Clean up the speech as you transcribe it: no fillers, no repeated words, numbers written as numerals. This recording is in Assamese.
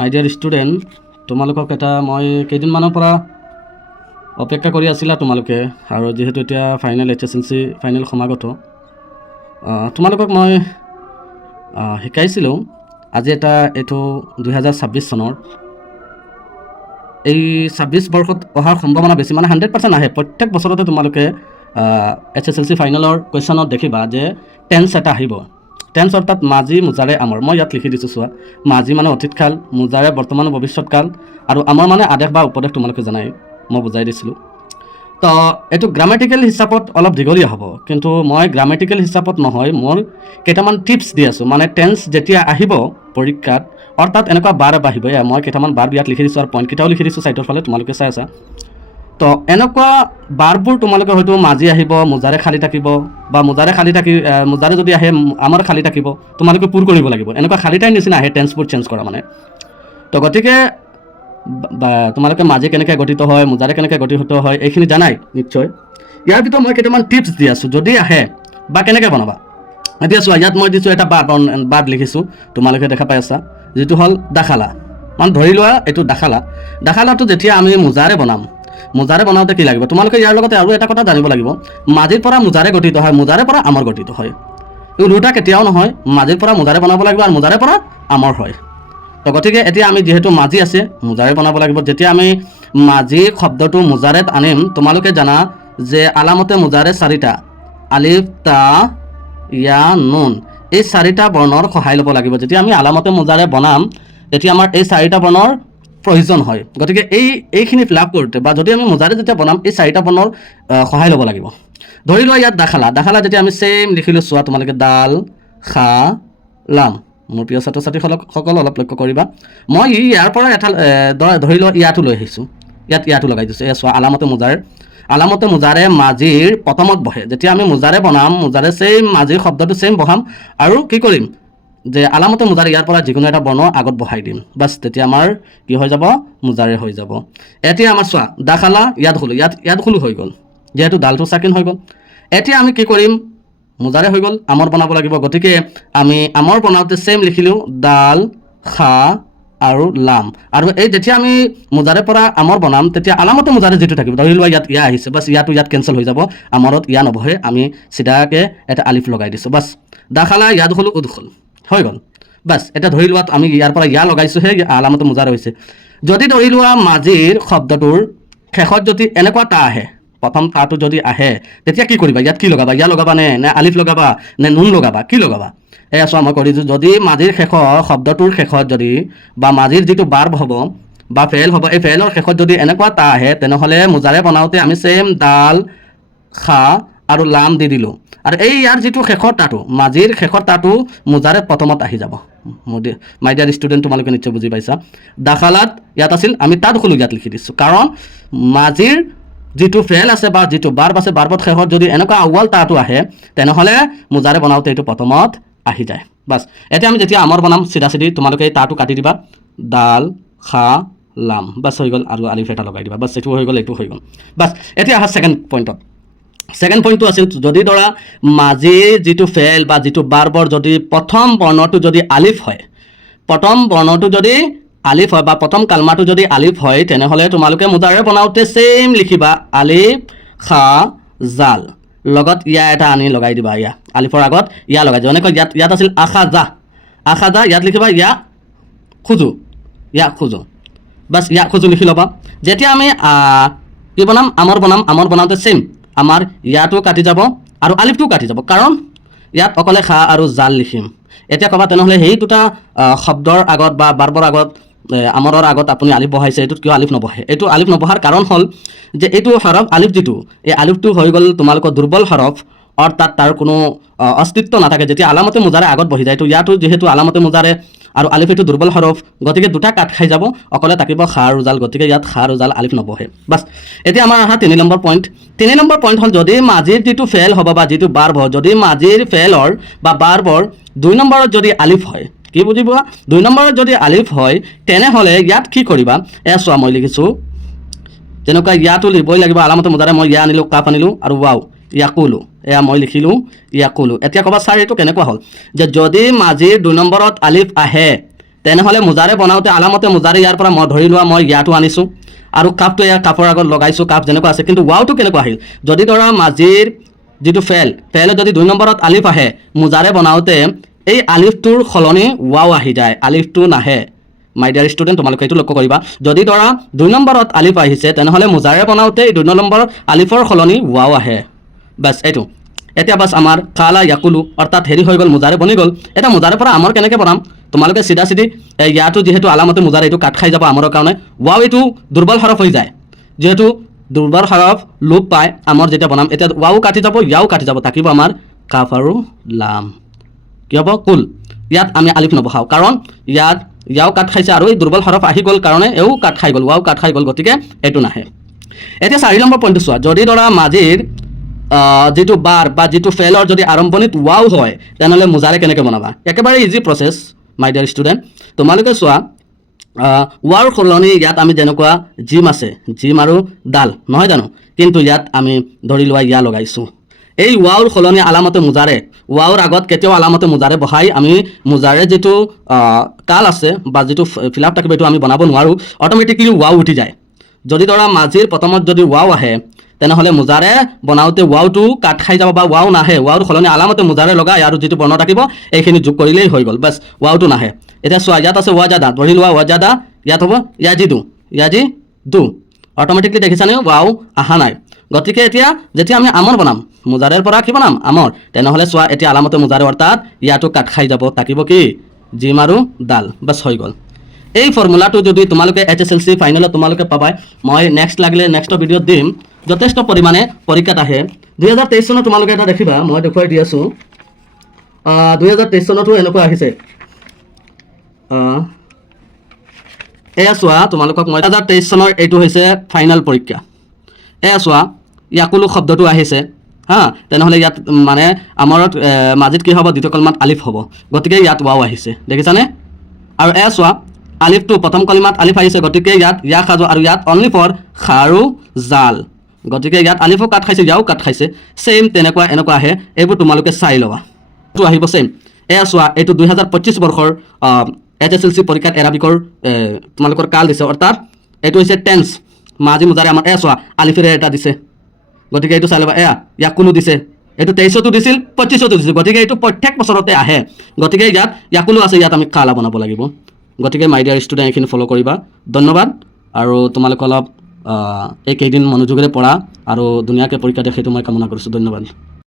মাই ডিয়াৰ ষ্টুডেণ্ট, তোমালোকক এটা মই কেইদিনমানৰ পৰা অপেক্ষা কৰি আছিলা তোমালোকে, আৰু যিহেতু এতিয়া ফাইনেল HSLC ফাইনেল সমাগত, তোমালোকক মই শিকাইছিলোঁ। আজি এটা এইটো 2026 চনৰ এই 26 বৰ্ষত অহাৰ সম্ভাৱনা বেছি, মানে 100% আহে। প্ৰত্যেক বছৰতে তোমালোকে HSLC ফাইনেলৰ কুৱেশ্যনত দেখিবা যে টেন্স এটা আহিব। টেন্স অৰ্থাৎ মাজি, মোজাৰে, আমৰ। মই ইয়াত লিখি দিছোঁ, চোৱা। মাজি মানে অতীতকাল, মোজাৰে বৰ্তমান ভৱিষ্যৎকাল, আৰু আমৰ মানে আদেশ বা উপদেশ। তোমালোকে জানাই, মই বুজাই দিছিলোঁ। তো এইটো গ্ৰামেটিকেল হিচাপত অলপ দীঘলীয়া হ'ব, কিন্তু মই গ্ৰামেটিকেল হিচাপত নহয়, মোৰ কেইটামান টিপছ দি আছোঁ। মানে টেন্স যেতিয়া আহিব পৰীক্ষাত, অৰ্থাৎ এনেকুৱা বাৰ আহিব। মই কেইটামান বাৰ ইয়াত লিখি দিছোঁ, আৰু পইণ্টকেইটাও লিখি দিছোঁ ছাইডৰ ফালে, তোমালোকে চাই আছা। তো এনেকুৱা বাৰবোৰ তোমালোকে হয়তো মাজি আহিব, মোজাৰে খালী থাকিব, বা মোজাৰে যদি আহে আমাৰ খালী থাকিব, তোমালোকে পূৰ কৰিব লাগিব। এনেকুৱা খালীটাই নিচিনা আহে টেন্সবোৰ চেঞ্জ কৰা মানে। তো গতিকে তোমালোকে মাজি কেনেকৈ গঠিত হয়, মোজাৰে কেনেকৈ গঠিত হয়, এইখিনি জানাই নিশ্চয়। ইয়াৰ ভিতৰত মই কেইটামান টিপছ দি আছোঁ, যদি আহে বা কেনেকৈ বনাবা। এতিয়া চোৱা, ইয়াত মই দিছোঁ এটা বাদ লিখিছোঁ, তোমালোকে দেখা পাই আছা, যিটো হ'ল দাখালা। মানে ধৰি লোৱা এইটো দাখালাটো যেতিয়া আমি মোজাৰে বনাওঁতে কি লাগিব, তোমালোকে ইয়াৰ লগতে আৰু এটা কথা জানিব লাগিব। মাজিৰ পৰা মোজাৰে গঠিত হয়, মোজাৰে পৰা আমৰ গঠিত হয়। এই দুটা কেতিয়াও নহয়, মাজিৰ পৰা মোজাৰে বনাব লাগিব, আৰু মোজাৰে পৰা আমৰ হয়। তো গতিকে এতিয়া আমি যিহেতু মাজি আছে, মোজাৰে বনাব লাগিব। যেতিয়া আমি মাজি শব্দটো মোজাৰেত আনিম, তোমালোকে জানা যে আলামতে মোজাৰে 4টা, আলিফ, তা, ইয়া, নুন, এই 4টা বৰ্ণৰ সহায় ল'ব লাগিব। যেতিয়া আমি আলামতে মোজাৰে বনাম, তেতিয়া আমাৰ এই 4টা বৰ্ণৰ প্ৰয়োজন হয়। গতিকে এইখিনি ফিল আপ কৰোঁতে, বা যদি আমি মোজাৰে যেতিয়া বনাম, এই 4টা বৰ্ণৰ সহায় ল'ব লাগিব। ধৰি লোৱা ইয়াত দাখালা যেতিয়া আমি ছেইম লিখিলোঁ, চোৱা তোমালোকে, দাল, খা, লাম। মোৰ প্ৰিয় ছাত্ৰ ছাত্ৰীসকল অলপ লক্ষ্য কৰিবা, মই ইয়াৰ পৰা এটা ধৰি লোৱা ইয়াতো লৈ আহিছোঁ, ইয়াতো লগাই দিছোঁ। এয়া চোৱা, আলামতে মোজাৰে মাজিৰ প্ৰথমত বহে। যেতিয়া আমি মোজাৰে বনাম, মোজাৰে ছেইম মাজিৰ শব্দটো ছেইম বহাম, আৰু কি কৰিম যে আলামতে মোজাৰে ইয়াৰ পৰা যিকোনো এটা বৰ্ণ আগত বহাই দিম। বাছ, তেতিয়া আমাৰ কি হৈ যাব, মোজাৰে হৈ যাব। এতিয়া আমাৰ চোৱা, দাখালা, ইয়াত খোলো হৈ গ'ল, যিহেতু ডালটো চাকিন হৈ গ'ল। এতিয়া আমি কি কৰিম, মোজাৰে হৈ গ'ল, আমৰ বনাব লাগিব। গতিকে আমি আমৰ বনাওঁতে ছেইম লিখিলোঁ, দাল, খা আৰু লাম। আৰু এই যেতিয়া আমি মোজাৰে পৰা আমৰ বনাম, তেতিয়া আলামতে মোজাৰে যিটো থাকিব, ধৰি লোৱা ইয়াত ইয়া আহিছে, বাছ ইয়াত কেঞ্চেল হৈ যাব, আমৰত ইয়া নবহে, আমি চিধাকৈ এটা আলিফ লগাই দিছোঁ। বাছ, দাখালা, ইয়াত খোলো, উদখল হৈ গ'ল। বাছ, এতিয়া ধৰি লোৱা আমি ইয়াৰ পৰা ইয়া লগাইছোঁ, সেই আলামতে মোজাৰে হৈছে। যদি ধৰি লোৱা মাজিৰ শব্দটোৰ শেষত যদি এনেকুৱা টা আহে, প্ৰথম টাটো যদি আহে, তেতিয়া কি কৰিবা, ইয়াত কি লগাবা, ইয়া লগাবা নে আলিফ লগাবা নে নুন লগাবা, কি লগাবা? এয়া চোৱা, মই কৈ দিছোঁ, যদি মাজিৰ শব্দটোৰ শেষত যদি, বা মাজিৰ যিটো বাৰ্ব হ'ব বা ফেল হ'ব, এই ফেলৰ শেষত যদি এনেকুৱা টা আহে, তেনেহ'লে মোজাৰে বনাওঁতে আমি ছেইম দাল, খা আৰু লাম দি দিলোঁ। আৰু এই ইয়াৰ যিটো শেষৰ টাটো, মাজিৰ শেষৰ টাটো মোজাৰে প্ৰথমত আহি যাব। মাই ডিয়াৰ ষ্টুডেণ্ট, তোমালোকে নিশ্চয় বুজি পাইছা। দাখালাত ইয়াত আছিল, আমি তাত খোলো ইয়াত লিখি দিছোঁ, কাৰণ মাজিৰ যিটো ফেল আছে বা যিটো বাৰ্ব আছে, বাৰ্বত শেষত যদি এনেকুৱা আউৱাল টাটো আহে, তেনেহ'লে মোজাৰে বনাওঁতে এইটো প্ৰথমত আহি যায়। বাছ, এতিয়া আমি যেতিয়া আমৰ বনাম, চিধা তোমালোকে এই টাটো কাটি দিবা, দাল, খা, লাম, বাছ হৈ গ'ল, আৰু আলিফ এটা লগাই দিবা। বাছ, এইটো হৈ গ'ল। বাছ, এতিয়া আহা ছেকেণ্ড পইণ্টটো আছিল, যদি ধৰা মাজিৰ যিটো ফেল বা যিটো বাৰ্বৰ যদি প্ৰথম বৰ্ণটো যদি আলিফ হয়, বা প্ৰথম কালমাটো যদি আলিফ হয়, তেনেহ'লে তোমালোকে মোজাৰে বনাওঁতে ছেইম লিখিবা, আলিফ, খা, জাল, লগত ইয়া এটা আনি লগাই দিবা। ইয়া আলিফৰ আগত ইয়া লগাই দিবা। এনেকৈ ইয়াত আছিল আখাজা, ইয়াত লিখিবা ইয়া খোজো, বাছ, ইয়া খোজো লিখি ল'বা। যেতিয়া আমি কি বনাম, আমৰ বনাওঁতে ছেইম, আমাৰ ইয়াতো কাটি যাব আৰু আলিফটোও কাটি যাব, কাৰণ ইয়াত অকলে খা আৰু জাল লিখিম। এতিয়া ক'বা, তেনেহ'লে সেই দুটা শব্দৰ আগত বা বাৰ্বৰ আগত, আমৰৰ আগত আপুনি আলিফ বহাইছে, এইটোত কিয় আলিফ নবহে? এইটো আলিফ নবহাৰ কাৰণ হ'ল যে এইটো হৰফ আলিফ, যিটো এই আলিফটো হৈ গ'ল তোমালোকৰ দুৰ্বল হৰফ, অৰ্থাৎ তাৰ কোনো অস্তিত্ব নাথাকে যেতিয়া আলামতে মোজাৰে আগত বহি যায়। তো ইয়াতো যিহেতু আলামতে মোজাৰে আৰু আলিফ এইটো দুৰ্বল হৰফ, গতিকে দুটা কাট খাই যাব, অকলে থাকিব খা আৰু জাল, গতিকে ইয়াত খা আৰু জাল, আলিফ নবহে। বাছ, এতিয়া আমাৰ আহা 3 নম্বৰ পইণ্ট হ'ল, যদি মাজিৰ যিটো ফেল হ'ব বা যিটো বাৰ্ব হয়, যদি মাজিৰ ফেলৰ বা বাৰ্বৰ 2 নম্বৰত যদি আলিফ হয়, কি বুজি পোৱা, 2 নম্বৰত যদি আলিফ হয়, তেনেহ'লে ইয়াত কি কৰিবা, এয়া চোৱা, মই লিখিছোঁ, যেনেকুৱা ইয়াতো লিখিবই লাগিব, আলামতে মোজাৰে মই ইয়া আনিলোঁ, কাপ আনিলোঁ, আৰু ৱাও, ইয়াকুলো, এয়া মই লিখিলোঁ ইয়াকুলো। এতিয়া ক'বা, ছাৰ এইটো কেনেকুৱা হ'ল, যে যদি মাজিৰ 2 নম্বৰত আলিফ আহে, তেনেহ'লে মোজাৰে বনাওঁতে আলামতে মোজাৰে ইয়াৰ পৰা মই ধৰি লোৱা মই ইয়াতো আনিছোঁ আৰু কাপটো ইয়াৰ কাপৰ আগত লগাইছোঁ, কাপ যেনেকুৱা আছে, কিন্তু ৱাওটো কেনেকুৱা আহিল? যদি ধৰা মাজিৰ যিটো ফেলত যদি 2 নম্বৰত আলিফ আহে, মোজাৰে বনাওঁতে এই আলিফটোৰ সলনি ৱাও আহি যায়, আলিফটো নাহে। মাই ডিয়াৰ ষ্টুডেণ্ট, তোমালোকে এইটো লক্ষ্য কৰিবা। যদি ধৰা 2 নম্বৰত আলিফ আহিছে, তেনেহ'লে মোজাৰে বনাওঁতে 2 নম্বৰ আলিফৰ সলনি ৱাও আহে। বাছ এইটো। এতিয়া বাছ আমাৰ কালা ইয়াকুলু অৰ্থাৎ হেৰি হৈ গ'ল, মোজাৰে বনি গ'ল। এতিয়া মোজাৰে পৰা আমৰ কেনেকৈ বনাম? তোমালোকে চিধা চিধি ইয়াতো যিহেতু আলামতে মোজাৰে এইটো কাট খাই যাব আমৰ কাৰণে, ৱাও এইটো দুৰ্বল হৰফ হৈ যায়। যিহেতু দুৰ্বল হৰফ লোপ পায় আমৰ যেতিয়া বনাম, এতিয়া ৱাও কাটি যাব, ইয়াও কাটি যাব, থাকিব আমাৰ কাফ আৰু লাম। কি হ'ব? কুল। ইয়াত আমি আলিফ নবহাওঁ, কাৰণ ইয়াত ইয়াও কাট খাইছে আৰু এই দুৰ্বল হৰফ আহি গ'ল কাৰণে এও কাট খাই গ'ল, ৱাও কাট খাই গ'ল, গতিকে এইটো নাহে। এতিয়া 4 নম্বৰ পইণ্টটো চোৱা। যদি ধৰা মাজিৰ যিটো বাৰ বা যিটো ফেলৰ যদি আৰম্ভণিত ৱাও হয়, তেনেহ'লে মোজাৰে কেনেকৈ বনাবা? একেবাৰে ইজি প্ৰচেছ মাই ডিয়াৰ ষ্টুডেণ্ট। তোমালোকে চোৱা, ৱাওৰ সলনি ইয়াত আমি যেনেকুৱা জিম আছে, জিম আৰু ডাল নহয় জানো, কিন্তু ইয়াত আমি ধৰি লোৱা ইয়া লগাইছোঁ। এই ৱাওৰ সলনি আলামতে মোজাৰে, ৱাওৰ আগত কেতিয়াও আলামতে মোজাৰে বহাই আমি মোজাৰে যিটো কাল আছে বা যিটো ফিল আপ থাকিব এইটো আমি বনাব নোৱাৰোঁ, অট'মেটিকলি ৱাও উঠি যায়। যদি ধৰা মাজিৰ প্ৰথমত যদি ৱাও আহে, তেনেহ'লে মোজাৰে বনাওঁতে ৱাওটো কাট খাই যাব বা ৱাও নাহে, ৱাওৰ সলনি আলামতে মোজাৰে লগাই আৰু যিটো বৰ্ণ থাকিব এইখিনি যোগ কৰিলেই হৈ গ'ল, বাছ ৱাওটো নাহে। এতিয়া চোৱা, ইয়াত আছে ৱাজাদা, ধৰি লোৱা ৱাজাদা, ইয়াত হ'ব ইয়াজিদু, অট'মেটিকলি দেখিছানে ৱাও অহা নাই। গতিকে এতিয়া যেতিয়া আমি আমৰ বনাম, মোজাৰেৰ পৰা কি বনাম? আমৰ। তেনেহ'লে চোৱা, এতিয়া আলামতে মোজাৰে অৰ্থাৎ ইয়াতো কাট খাই যাব, থাকিব কি? জিম আৰু ডাল, বাছ হৈ গ'ল। এই ফৰ্মুলাটো যদি তোমালোকে HSLC ফাইনেলত তোমালোকে পাবাই, মই লাগিলে নেক্সট ভিডিঅ'ত দিম। যথেষ্ট পৰিমাণে পৰীক্ষাত আহে। 2023 চনত তোমালোকে এটা দেখিবা, মই দেখুৱাই দি আছোঁ। 2023 চনতো এনেকুৱা আহিছে। এয়া চোৱা, তোমালোকক মই 2023 চনৰ এইটো হৈছে ফাইনেল পৰীক্ষা। এয়া চোৱা, ইয়াকুলু শব্দটো আহিছে হা, তেনেহ'লে ইয়াত মানে আমৰত মাজিত কি হ'ব? দ্বিতীয় কলমাত আলিফ হ'ব, গতিকে ইয়াত ৱাও আহিছে, দেখিছানে? আৰু এয়া চোৱা, আলিফটো প্ৰথম কলিমাত আলিফ আহিছে, গতিকে ইয়াত ইয়া সাজু, আৰু ইয়াত অনলি ফৰ খা আৰু জাল, গতিকে ইয়াত আলিফো কাট খাইছে, ইয়াও কাট খাইছে। ছেইম তেনেকুৱা এনেকুৱা আহে, এইবোৰ তোমালোকে চাই ল'বা, এইটো আহিব ছেইম। এয়া চোৱা, এইটো 2025 বৰ্ষৰ HSLC পৰীক্ষাত এৰাবিকৰ তোমালোকৰ কাল দিছে, অৰ্থাৎ এইটো হৈছে টেন্স, মাজি মোজাৰে আমাৰ। এয়া চোৱা, আলিফেৰে এটা দিছে, গতিকে এইটো চাই ল'বা। এয়া ইয়াকুলু দিছে, এইটো 23তো দিছিল, 25তো দিছিল, গতিকে এইটো প্ৰত্যেক বছৰতে আহে। গতিকে ইয়াত ইয়াকুলু আছে, ইয়াত আমি কালা বনাব লাগিব। গতিকে মাই ডিয়াৰ ষ্টুডেণ্ট এইখিনি ফ'ল' কৰিবা। ধন্যবাদ। আৰু তোমালোকে অলপ এইকেইদিন মনোযোগেৰে পঢ়া আৰু ধুনীয়াকৈ পৰীক্ষা দিয়ে, সেইটো মই কামনা কৰিছোঁ। ধন্যবাদ।